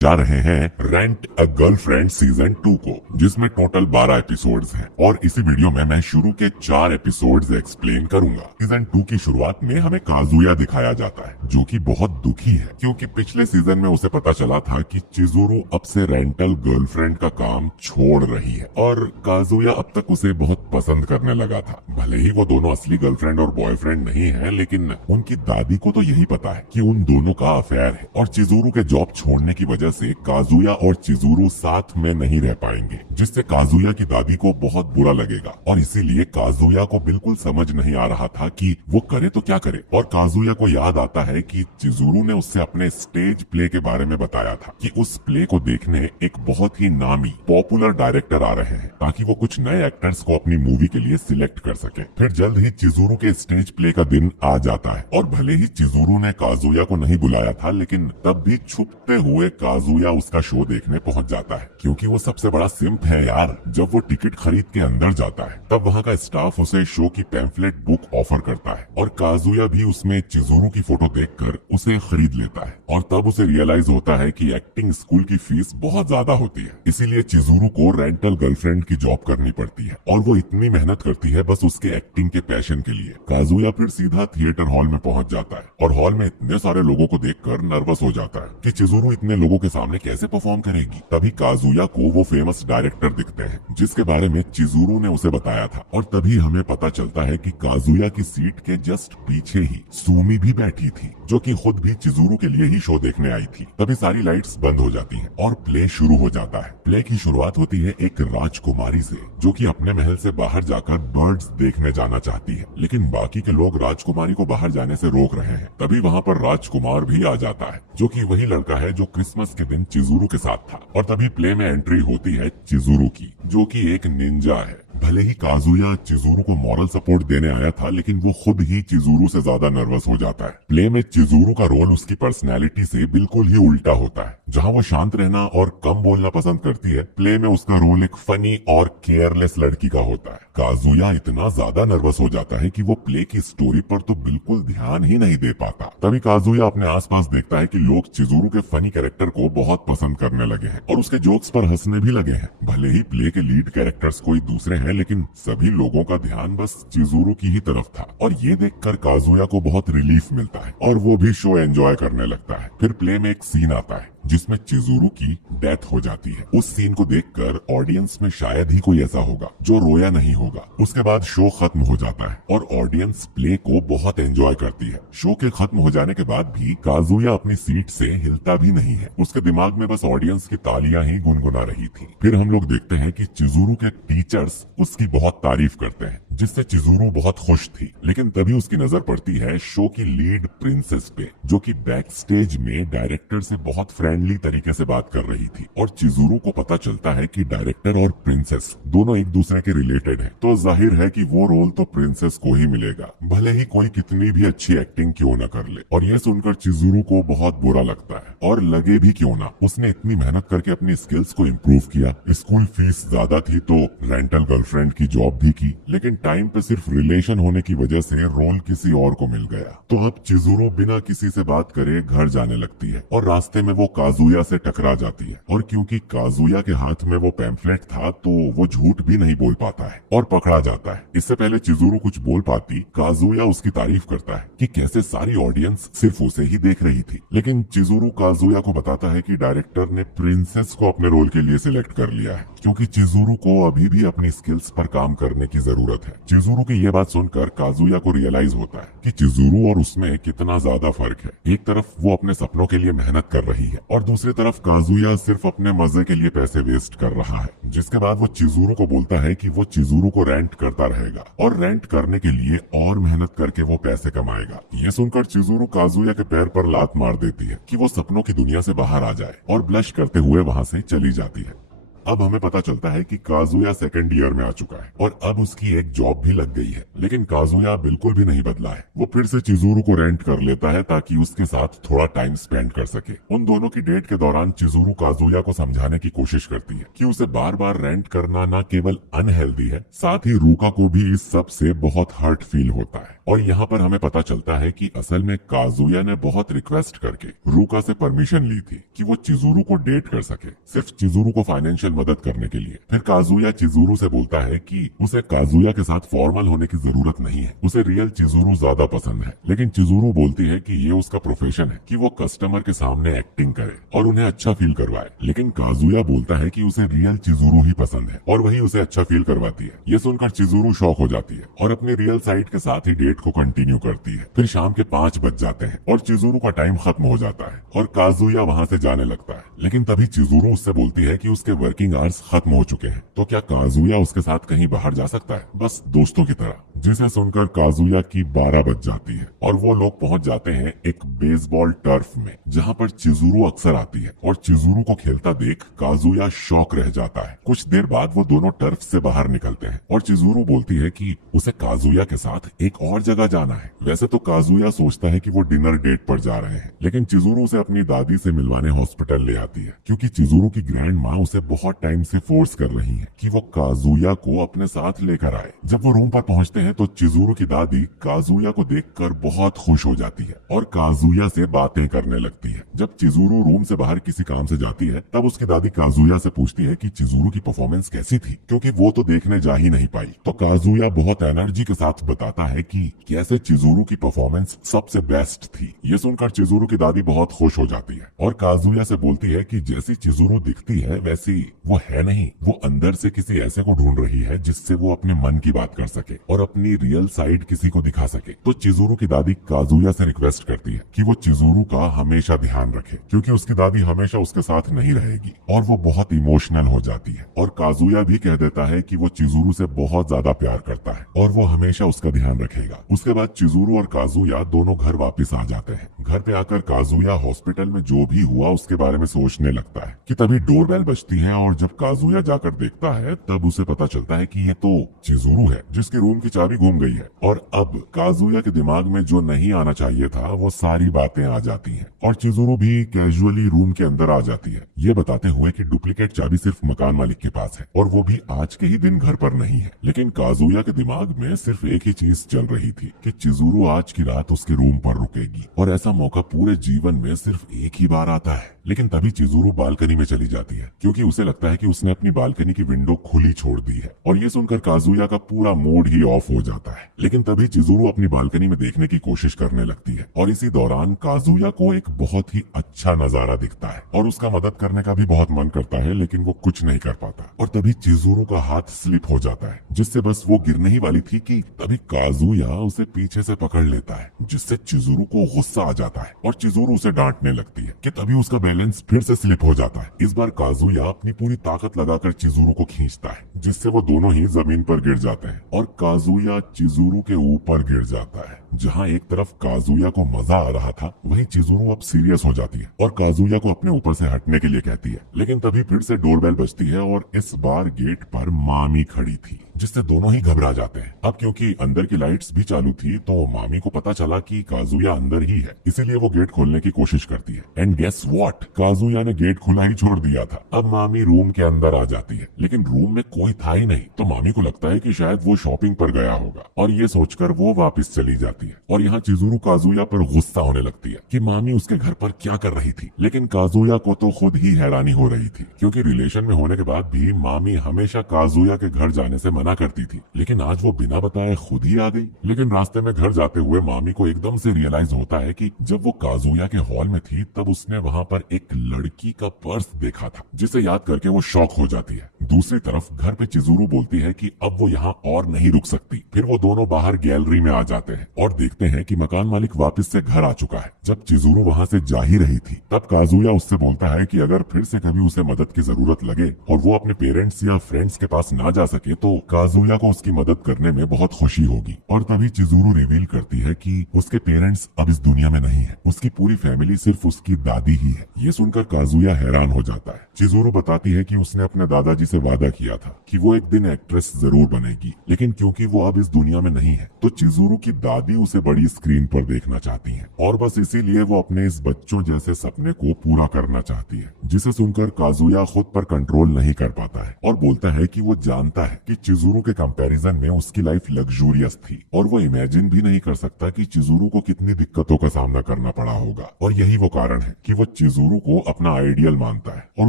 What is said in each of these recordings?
जा रहे हैं रेंट अ गर्लफ्रेंड सीजन 2 को, जिसमें टोटल 12 एपिसोड्स हैं। और इसी वीडियो में मैं शुरू के 4 एपिसोड्स एक्सप्लेन करूंगा। सीजन 2 की शुरुआत में हमें काजुया दिखाया जाता है, जो कि बहुत दुखी है क्योंकि पिछले सीजन में उसे पता चला था कि चिजुरू अब से रेंटल गर्लफ्रेंड का काम छोड़ रही है और काजुया अब तक उसे बहुत पसंद करने लगा था। भले ही वो दोनों असली गर्लफ्रेंड और बॉयफ्रेंड नहीं है, लेकिन उनकी दादी को तो यही पता है कि उन दोनों का अफेयर है और चिजुरू के जॉब छोड़ने की वजह से काजुया और चिजुरू साथ में नहीं रह पाएंगे, जिससे काजुया की दादी को बहुत बुरा लगेगा। और इसीलिए काजुया को बिल्कुल समझ नहीं आ रहा था कि वो करे तो क्या करे। और काजुया को याद आता है कि चिजुरू ने उससे अपने स्टेज प्ले के बारे में बताया था कि उस प्ले को देखने एक बहुत ही नामी पॉपुलर डायरेक्टर आ रहे हैं ताकि वो कुछ नए एक्टर्स को अपनी मूवी के लिए सिलेक्ट कर सके। फिर जल्द ही चिजुरू के स्टेज प्ले का दिन आ जाता है और भले ही चिजुरू ने काजुया को नहीं बुलाया था, लेकिन तब भी छुपते हुए काजुया उसका शो देखने पहुंच जाता है क्योंकि वो सबसे बड़ा सिंप है यार। जब वो टिकट खरीद के अंदर जाता है तब वहाँ का स्टाफ उसे शो की पैम्फलेट बुक ऑफर करता है और काजुया भी उसमें चिजुरू की फोटो देखकर उसे खरीद लेता है। और तब उसे रियलाइज होता है कि एक्टिंग स्कूल की फीस बहुत ज्यादा होती है, इसीलिए चिजुरू को रेंटल गर्लफ्रेंड की जॉब करनी पड़ती है और वो इतनी मेहनत करती है बस उसके एक्टिंग के पैशन के लिए। काजुया फिर सीधा थिएटर हॉल में पहुंच जाता है और हॉल में इतने सारे लोगों को देखकर नर्वस हो जाता है कि चिजुरू इतने लोगों के सामने कैसे परफॉर्म करेगी। तभी काजुया को वो फेमस डायरेक्टर दिखते हैं जिसके बारे में चिजुरू ने उसे बताया था। और तभी हमें पता चलता है कि काजुया की सीट के जस्ट पीछे ही सुमी भी बैठी थी, जो कि खुद भी चिजुरू के लिए ही शो देखने आई थी। तभी सारी लाइट्स बंद हो जाती हैं और प्ले शुरू हो जाता है। प्ले की शुरुआत होती है एक राजकुमारी से, जो कि अपने महल से बाहर जाकर बर्ड्स देखने जाना चाहती है, लेकिन बाकी के लोग राजकुमारी को बाहर जाने से रोक रहे हैं। तभी वहाँ पर राजकुमार भी आ जाता है, जो कि वही लड़का है जो क्रिसमस के दिन चिजुरू के साथ था। और तभी प्ले में एंट्री होती है चिजुरू की, जो कि एक निंजा है। भले ही काजुया चिजुरू को मॉरल सपोर्ट देने आया था, लेकिन वो खुद ही चिजुरू से ज्यादा नर्वस हो जाता है। प्ले में चिजुरू का रोल उसकी पर्सनैलिटी से बिल्कुल ही उल्टा होता है। जहाँ वो शांत रहना और कम बोलना पसंद करती है, प्ले में उसका रोल एक फनी और केयरलेस लड़की का होता है। काजुया इतना ज्यादा नर्वस हो जाता है कि वो प्ले की स्टोरी पर तो बिल्कुल ध्यान ही नहीं दे पाता। तभी काजुया अपने आसपास देखता है कि लोग चिजुरू के फनी कैरेक्टर को बहुत पसंद करने लगे हैं और उसके जोक्स पर हंसने भी लगे हैं। भले ही प्ले के लीड कैरेक्टर्स कोई दूसरे हैं, लेकिन सभी लोगों का ध्यान बस चिजुरू की ही तरफ था। और ये देखकर काजुया को बहुत रिलीफ मिलता है और वो भी शो एंजॉय करने लगता है। फिर प्ले में एक सीन आता है जिसमें चिजुरू की डेथ हो जाती है। उस सीन को देखकर ऑडियंस में शायद ही कोई ऐसा होगा जो रोया नहीं होगा। उसके बाद शो खत्म हो जाता है और ऑडियंस प्ले को बहुत एंजॉय करती है। शो के खत्म हो जाने के बाद भी काजुया अपनी सीट से हिलता भी नहीं है। उसके दिमाग में बस ऑडियंस की तालियां ही गुनगुना रही थी। फिर हम लोग देखते हैं कि चिजुरू के टीचर्स उसकी बहुत तारीफ करते हैं, जिससे चिजुरू बहुत खुश थी। लेकिन तभी उसकी नजर पड़ती है शो की लीड प्रिंसेस पे, जो कि बैक स्टेज में डायरेक्टर से बहुत फ्रेंडली तरीके से बात कर रही थी। और चिजुरू को पता चलता है कि डायरेक्टर और प्रिंसेस दोनों एक दूसरे के रिलेटेड हैं, तो जाहिर है कि वो रोल तो प्रिंसेस को ही मिलेगा, भले ही कोई कितनी भी अच्छी एक्टिंग क्यों न कर ले। और ये सुनकर चिजुरू को बहुत बुरा लगता है, और लगे भी क्यों ना, उसने इतनी मेहनत करके अपनी स्किल्स को इम्प्रूव किया। स्कूल फीस ज्यादा थी तो रेंटल गर्लफ्रेंड की जॉब भी की, लेकिन टाइम पे सिर्फ रिलेशन होने की वजह से रोल किसी और को मिल गया। तो अब चिजुरू बिना किसी से बात करे घर जाने लगती है और रास्ते में वो काजुया से टकरा जाती है। और क्योंकि काजुया के हाथ में वो पैम्फलेट था तो वो झूठ भी नहीं बोल पाता है और पकड़ा जाता है। इससे पहले चिजुरू कुछ बोल पाती, काजुया उसकी तारीफ करता है कि कैसे सारी ऑडियंस सिर्फ उसे ही देख रही थी। लेकिन चिजुरू काजुया को बताता है कि डायरेक्टर ने प्रिंसेस को अपने रोल के लिए सिलेक्ट कर लिया है, क्योंकि चिजुरू को अभी भी अपनी स्किल्स पर काम करने की जरूरत है। चिजुरू की ये बात सुनकर काजुया को रियलाइज होता है कि चिजुरू और उसमें कितना ज्यादा फर्क है। एक तरफ वो अपने सपनों के लिए मेहनत कर रही है और दूसरी तरफ काजुया सिर्फ अपने मजे के लिए पैसे वेस्ट कर रहा है। जिसके बाद वो चिजुरू को बोलता है कि वो चिजुरू को रेंट करता रहेगा और रेंट करने के लिए और मेहनत करके वो पैसे कमाएगा। ये सुनकर चिजुरू काजुया के पैर पर लात मार देती है कि वो सपनों की दुनिया से बाहर आ जाए और ब्लश करते हुए वहाँ से चली जाती है। अब हमें पता चलता है कि काजुया सेकंड ईयर में आ चुका है और अब उसकी एक जॉब भी लग गई है, लेकिन काजुया बिल्कुल भी नहीं बदला है। वो फिर से चिजुरू को रेंट कर लेता है ताकि उसके साथ थोड़ा टाइम स्पेंड कर सके। उन दोनों की डेट के दौरान चिजुरू काजुया को समझाने की कोशिश करती है कि उसे बार बार रेंट करना न केवल अनहेल्दी है, साथ ही रूका को भी इस सब से बहुत हर्ट फील होता है। और यहाँ पर हमें पता चलता है कि असल में काजुया ने बहुत रिक्वेस्ट करके रूका से परमिशन ली थी कि वो चिजुरू को डेट कर सके, सिर्फ चिजुरू को फाइनेंशियल मदद करने के लिए। फिर काजुया चिजुरू से बोलता है कि उसे काजुया के साथ फॉर्मल होने की जरूरत नहीं है, उसे रियल चिजुरू ज्यादा पसंद है। लेकिन चिजुरू बोलती है कि ये उसका प्रोफेशन है कि वो कस्टमर के सामने एक्टिंग करे और उन्हें अच्छा फील करवाए। लेकिन काजुया बोलता है कि उसे रियल चिजुरू ही पसंद है और वही उसे अच्छा फील करवाती है। ये सुनकर चिजुरू शॉक हो जाती है और अपने रियल साइड के साथ ही डेट को कंटिन्यू करती है। फिर शाम के 5 बज जाते हैं और चिजुरू का टाइम खत्म हो जाता है और काजुया वहाँ से जाने लगता है। लेकिन तभी चिजुरू उससे बोलती है कि उसके वर्किंग आवर्स खत्म हो चुके हैं, तो क्या काजुया उसके साथ कहीं बाहर जा सकता है, बस दोस्तों की तरह। जिसे सुनकर काजुया की 12 बज जाती है और वो लोग पहुंच जाते हैं एक बेसबॉल टर्फ में, जहाँ पर चिजुरू अक्सर आती है। और चिजुरू को खेलता देख काजुया शॉक रह जाता है। कुछ देर बाद वो दोनों टर्फ से बाहर निकलते हैं और चिजुरू बोलती है कि उसे काजुया के साथ एक और जगह जाना है। वैसे तो काजुया सोचता है कि वो डिनर डेट पर जा रहे हैं, लेकिन चिजुरू उसे अपनी दादी से मिलवाने हॉस्पिटल ले आती है, क्योंकि चिजुरू की ग्रैंड माँ उसे बहुत टाइम से फोर्स कर रही है कि वो काजुया को अपने साथ लेकर आए। जब वो रूम पर पहुंचते हैं तो चिजुरू की दादी काजुया को देखकर बहुत खुश हो जाती है और काजुया से बातें करने लगती है। जब चिजुरू रूम से बाहर किसी काम से जाती है तब उसकी दादी काजुया से पूछती है कि चिजुरू की परफॉर्मेंस कैसी थी, क्योंकि वो तो देखने जा ही नहीं पाई। तो काजुया बहुत एनर्जी के साथ बताता है कि कैसे चिजुरू की परफॉर्मेंस सबसे बेस्ट थी। ये सुनकर चिजुरू की दादी बहुत खुश हो जाती है और काजुया से बोलती है कि जैसी चिजुरू दिखती है वैसी वो है नहीं, वो अंदर से किसी ऐसे को ढूंढ रही है जिससे वो अपने मन की बात कर सके और अपनी रियल साइड किसी को दिखा सके। तो चिजुरू की दादी काजुया से रिक्वेस्ट करती है कि वो चिजुरू का हमेशा ध्यान रखे, क्योंकि उसकी दादी हमेशा उसके साथ नहीं रहेगी। और वो बहुत इमोशनल हो जाती है और काजुया भी कह देता है कि वो चिजुरू से बहुत ज्यादा प्यार करता है और वो हमेशा उसका ध्यान रखेगा। उसके बाद चिजुरू और काजुया दोनों घर वापस आ जाते हैं। घर पे आकर काजुया हॉस्पिटल में जो भी हुआ उसके बारे में सोचने लगता है कि तभी डोरबेल बजती है और जब काजुया जाकर देखता है तब उसे पता चलता है कि ये तो चिजुरू है जिसके रूम की चाबी घूम गई है। और अब काजुया के दिमाग में जो नहीं आना चाहिए था वो सारी बातें आ जाती हैं और चिजुरू भी कैजुअली रूम के अंदर आ जाती है, ये बताते हुए कि डुप्लीकेट चाबी सिर्फ मकान मालिक के पास है और वो भी आज के ही दिन घर पर नहीं है। लेकिन काजुया के दिमाग में सिर्फ एक ही चीज चल रही थी कि चिजुरू आज की रात उसके रूम पर रुकेगी और ऐसा मौका पूरे जीवन में सिर्फ एक ही बार आता है। लेकिन तभी चिजुरू बालकनी में चली जाती है, क्योंकि उसे लगता है कि उसने अपनी बालकनी की विंडो खुली छोड़ दी है और ये सुनकर काजुया का पूरा मूड ही ऑफ हो जाता है। लेकिन तभी चिजुरू अपनी बालकनी में देखने की कोशिश करने लगती है और इसी दौरान काजुया को एक बहुत ही अच्छा नजारा दिखता है और उसका मदद करने का भी बहुत मन करता है, लेकिन वो कुछ नहीं कर पाता। और तभी चिजुरू का हाथ स्लिप हो जाता है, जिससे बस वो गिरने ही वाली थी कि तभी काजुया उसे पीछे से पकड़ लेता है, जिससे चिजुरू को गुस्सा आ जाता है और चिजुरू उसे डांटने लगती है कि तभी उसका बैलेंस फिर से स्लिप हो जाता है। इस बार काजुया अपनी पूरी ताकत लगाकर चिजुरू को खींचता है, जिससे वो दोनों ही जमीन पर गिर जाते हैं और काजुया चिजुरू के ऊपर गिर जाता है। जहाँ एक तरफ काजुया को मजा आ रहा था, वहीं चिजुरू अब सीरियस हो जाती है और काजुया को अपने ऊपर से हटने के लिए कहती है। लेकिन तभी फिर से डोरबेल बजती है और इस बार गेट पर मामी खड़ी थी, जिससे दोनों ही घबरा जाते हैं। अब क्योंकि अंदर की लाइट्स भी चालू थी तो मामी को पता चला कि काजुया अंदर ही है, इसीलिए वो गेट खोलने की कोशिश करती है। एंड गेस व्हाट, काजुया ने गेट खुला ही छोड़ दिया था। अब मामी रूम के अंदर आ जाती है, लेकिन रूम में कोई था ही नहीं। तो मामी को लगता है कि शायद वो शॉपिंग पर गया होगा और ये सोचकर वो वापस चली जाती है। और यहाँ चिजुरू काजुया पर गुस्सा होने लगती है कि मामी उसके घर पर क्या कर रही थी। लेकिन काजुया को तो खुद ही हैरानी हो रही थी, क्योंकि रिलेशन में होने के बाद भी मामी हमेशा काजुया के घर जाने से मना करती थी, लेकिन आज वो बिना बताए खुद ही आ गई। लेकिन रास्ते में घर जाते हुए मामी को एकदम से रियलाइज होता है कि जब वो काजुया के हॉल में थी तब उसने वहाँ पर एक लड़की का पर्स देखा था, जिसे याद करके वो शॉक हो जाती है। दूसरी तरफ घर पे चिजुरू बोलती है कि अब वो यहाँ और नहीं रुक सकती। फिर वो दोनों बाहर गैलरी में आ जाते हैं और देखते हैं कि मकान मालिक वापस से घर आ चुका है। जब चिजुरू वहाँ से जा ही रही थी तब काजुया उससे बोलता है कि अगर फिर से कभी उसे मदद की जरूरत लगे और वो अपने पेरेंट्स या फ्रेंड्स के पास ना जा सके तो काजुया को उसकी मदद करने में बहुत खुशी होगी। और तभी चिजुरू रिवील करती है कि उसके पेरेंट्स अब इस दुनिया में नहीं है, उसकी पूरी फैमिली सिर्फ उसकी दादी ही है। ये सुनकर काजुया हैरान हो जाता है। चिजुरू बताती है कि उसने अपने दादाजी से वादा किया था कि वो एक दिन एक्ट्रेस जरूर बनेगी, लेकिन क्योंकि वो अब इस दुनिया में नहीं है तो चिजुरू की दादी उसे बड़ी स्क्रीन पर देखना चाहती हैं और बस इसीलिए वो अपने इस बच्चों जैसे सपने को पूरा करना चाहती है, जिसे सुनकर काजुया खुद पर कंट्रोल नहीं कर पाता है और बोलता है कि वो जानता है कि चिजुरू के कंपैरिजन में उसकी लाइफ लग्जूरियस थी और वो इमेजिन भी नहीं कर सकता कि चिजुरू को कितनी दिक्कतों का सामना करना पड़ा होगा। और यही वो कारण है कि वो चिजुरू को अपना आइडियल मानता है और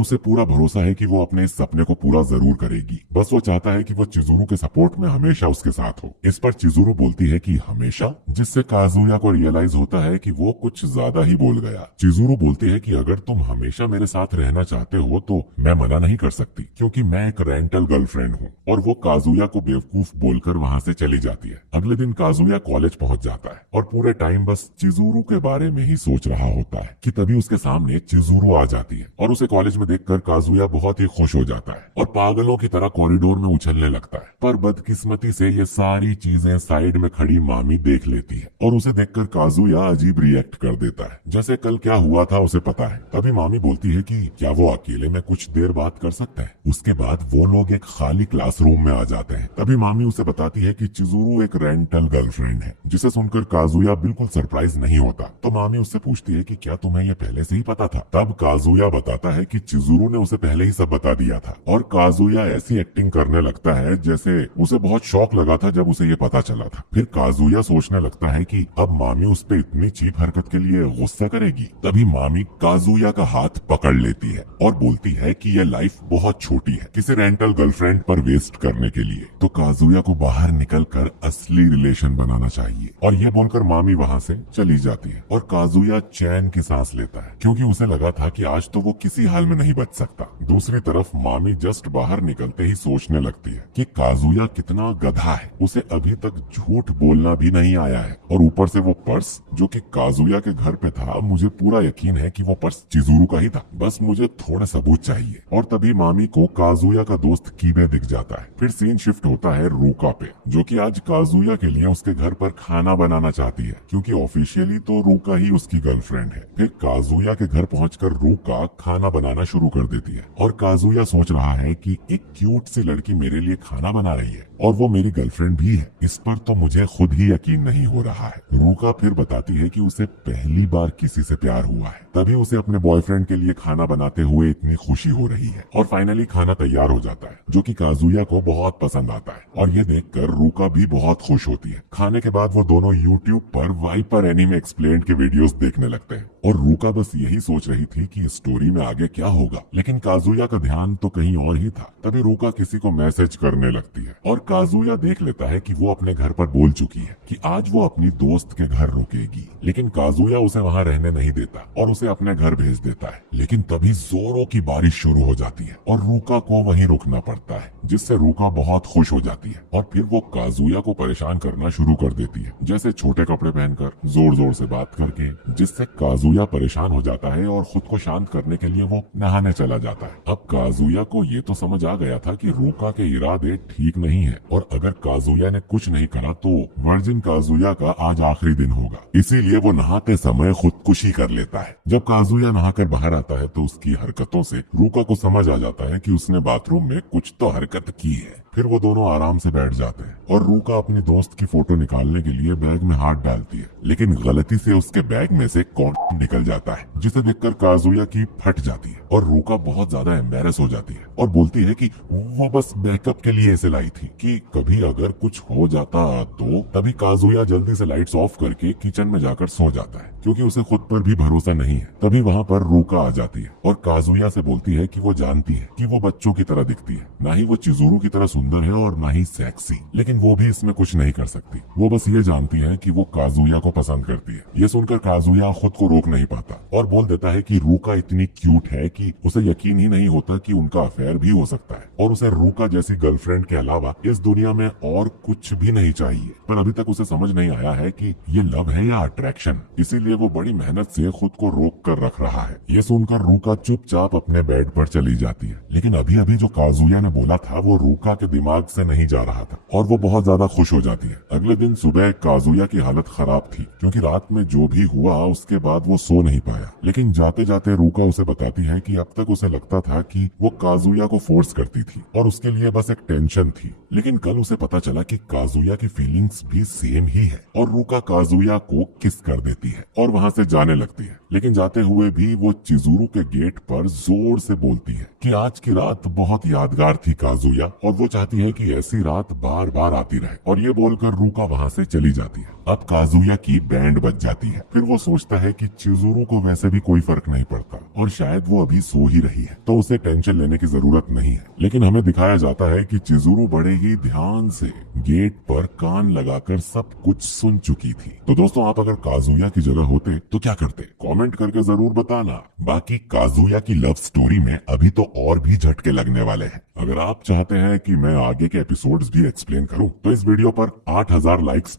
उसे पूरा भरोसा है कि वो अपने इस सपने को पूरा जरूर करेगी। बस वो चाहता है कि वो चिजुरू के सपोर्ट में हमेशा उसके साथ हो। इस पर चिजुरू बोलती है कि हमेशा, जिससे काजुया को रियलाइज होता है कि वो कुछ ज्यादा ही बोल गया। चिजुरू बोलती है कि अगर तुम हमेशा मेरे साथ रहना चाहते हो तो मैं मना नहीं कर सकती, क्योंकि मैं एक रेंटल गर्लफ्रेंड हूँ। और वो काजुया को बेवकूफ बोलकर वहाँ से चली जाती है। अगले दिन काजुया कॉलेज पहुँच जाता है और पूरे टाइम बस चिजुरू के बारे में ही सोच रहा होता है कि तभी उसके सामने चिजुरू आ जाती है और उसे कॉलेज में देखकर काजुया बहुत ही खुश हो जाता है और पागलों की तरह कॉरिडोर में उछलने लगता है। पर बदकिस्मती से ये सारी चीजें साइड में खड़ी मामी देख लेती है और उसे देखकर काजुया अजीब रिएक्ट कर देता है, जैसे कल क्या हुआ था उसे पता है। तभी मामी बोलती है कि क्या वो अकेले में कुछ देर बात कर सकता है। उसके बाद वो लोग एक खाली क्लासरूम में आ जाते हैं। तभी मामी उसे बताती है कि चिजुरू एक रेंटल गर्लफ्रेंड है, जिसे सुनकर काजुया बिल्कुल सरप्राइज नहीं होता। तो मामी उससे पूछती है कि क्या तुम्हें ये पहले से ही पता था। तब काजुया बताता है कि चिजुरू ने उसे पहले ही सब बता दिया था और काजुया ऐसी एक्टिंग करने लगता है जैसे उसे बहुत शौक लगा था जब उसे ये पता चला था। फिर काजुया सोचने लगता है कि अब मामी उस पे इतनी चीप हरकत के लिए गुस्सा करेगी। तभी मामी काजुया का हाथ पकड़ लेती है और बोलती है कि ये लाइफ बहुत छोटी है किसी रेंटल गर्लफ्रेंड पर वेस्ट करने के लिए, तो काजुया को बाहर निकलकर असली रिलेशन बनाना चाहिए। और ये बोलकर मामी वहाँ से चली जाती है और काजुया चैन की सांस लेता है, क्योंकि उसे लगा था कि आज तो वो किसी हाल में नहीं बच सकता। दूसरी तरफ मामी जस्ट बाहर निकलते ही सोचने लगती है कि काजुया कितना गधा है, उसे अभी तक झूठ बोलना भी नहीं आया है और ऊपर से वो पर्स जो कि काजुया के घर पे था, मुझे पूरा यकीन है कि वो पर्स चिजुरू का ही था, बस मुझे थोड़ा सबूत चाहिए। और तभी मामी को काजुया का दोस्त कीबे दिख जाता है। फिर सीन शिफ्ट होता है रूका पे, जो कि आज काजुया के लिए उसके घर पर खाना बनाना चाहती है, क्योंकि ऑफिशियली तो रूका ही उसकी गर्लफ्रेंड है। फिर काजुया के घर पहुंचकर रूका खाना बनाना शुरू कर देती है और काजुया सोच रहा है कि एक क्यूट सी लड़की मेरे लिए खाना बना रही है और वो मेरी गर्लफ्रेंड भी है, इस पर तो मुझे खुद ही यकीन नहीं हो रहा है। रूका फिर बताती है कि उसे पहली बार किसी से प्यार हुआ है, तभी उसे अपने बॉयफ्रेंड के लिए खाना बनाते हुए इतनी खुशी हो रही है। और फाइनली खाना तैयार हो जाता है, जो कि काजुया को बहुत पसंद आता है और ये देखकर रूका भी बहुत खुश होती है। खाने के बाद वो दोनों यूट्यूब पर वाइपर एनीमे एक्सप्लेन्ड के वीडियोस देखने लगते हैं और रूका बस यही सोच रही थी कि स्टोरी में आगे क्या होगा, लेकिन काजुया का ध्यान तो कहीं और ही था। तभी रूका किसी को मैसेज करने लगती है और काजुया देख लेता है कि वो अपने घर पर बोल चुकी है कि आज वो अपनी दोस्त के घर रुकेगी, लेकिन काजुया उसे वहाँ रहने नहीं देता और उसे अपने घर भेज देता है। लेकिन तभी जोरों की बारिश शुरू हो जाती है और रूका को वहीं रुकना पड़ता है, जिससे रूका बहुत खुश हो जाती है और फिर वो काजुया को परेशान करना शुरू कर देती है, जैसे छोटे कपड़े पहनकर, जोर जोर से बात करके, जिससे काजुया परेशान हो जाता है और खुद को शांत करने के लिए वो नहाने चला जाता है। अब काजुया को ये तो समझ आ गया था कि रूका के इरादे ठीक नहीं है और अगर काजुया ने कुछ नहीं करा तो वर्जिन काजुया का आज आखिरी दिन होगा, इसीलिए वो नहाते समय खुदकुशी कर लेता है। जब काजुया नहाकर बाहर आता है तो उसकी हरकतों से रूका को समझ आ जाता है कि उसने बाथरूम में कुछ तो हरकत की है। फिर वो दोनों आराम से बैठ जाते हैं और रूका अपनी दोस्त की फोटो निकालने के लिए बैग में हाथ डालती है, लेकिन गलती से उसके बैग में से कॉन्डोम निकल जाता है, जिसे देखकर काजुया की फट जाती है और रूका बहुत ज्यादा एम्बेरस हो जाती है और बोलती है कि वो बस बैकअप के लिए इसे लाई थी कि कभी अगर कुछ हो जाता तो। तभी काजुया जल्दी से लाइट्स ऑफ करके किचन में जाकर सो जाता है, क्योंकि उसे खुद पर भी भरोसा नहीं है। तभी वहाँ पर रूका आ जाती है और काजुया से बोलती है कि वो जानती है कि वो बच्चों की तरह दिखती है, ना ही वो चिजुरू की तरह सुंदर है और ना ही सेक्सी, लेकिन वो भी इसमें कुछ नहीं कर सकती। वो बस ये जानती है कि वो काजुया को पसंद करती है। ये सुनकर काजुया खुद को रोक नहीं पाता और बोल देता है कि रूका इतनी क्यूट है कि उसे यकीन ही नहीं होता कि उनका अफेयर भी हो सकता है और उसे रूका जैसी गर्लफ्रेंड के अलावा इस दुनिया में और कुछ भी नहीं चाहिए। पर अभी तक उसे समझ नहीं आया है कि ये लव है या अट्रैक्शन, इसीलिए वो बड़ी मेहनत से खुद को रोक कर रख रहा है। ये सुनकर रूका चुपचाप अपने बेड पर चली जाती है, लेकिन अभी अभी जो काजुया ने बोला था वो रूका के दिमाग से नहीं जा रहा था और वो बहुत ज्यादा खुश हो जाती है। अगले दिन सुबह काजुया की हालत खराब थी क्योंकि रात में जो भी हुआ उसके बाद वो सो नहीं पाया। लेकिन जाते जाते रूका उसे बताती है कि अब तक उसे लगता था कि वो काजुया को फोर्स करती थी और उसके लिए बस एक टेंशन थी, लेकिन कल उसे पता चला कि काजुया की फीलिंग्स भी सेम ही है और रूका काजुया को किस कर देती है और वहाँ से जाने लगती है। लेकिन जाते हुए भी वो चिजुरू के गेट पर जोर से बोलती है कि आज की रात बहुत यादगार थी काजुया, और वो चाहती है कि ऐसी रात बार बार आती रहे। और ये बोलकर रूका वहाँ से चली जाती है। अब काजुया की बैंड बज जाती है। फिर वो सोचता है कि चिजुरू को वैसे भी कोई फर्क नहीं पड़ता और शायद वो अभी सो ही रही है, तो उसे टेंशन लेने की जरूरत नहीं है। लेकिन हमें दिखाया जाता है कि चिजुरू बड़े ही ध्यान से गेट पर कान लगाकर सब कुछ सुन चुकी थी। तो दोस्तों, आप अगर काजुया की जगह होते तो क्या करते? कमेंट करके जरूर बताना। बाकी काजुया की लव स्टोरी में अभी तो और भी झटके लगने वाले हैं। अगर आप चाहते हैं कि मैं आगे के एपिसोड्स भी एक्सप्लेन करूं तो इस वीडियो पर 8000 लाइक्स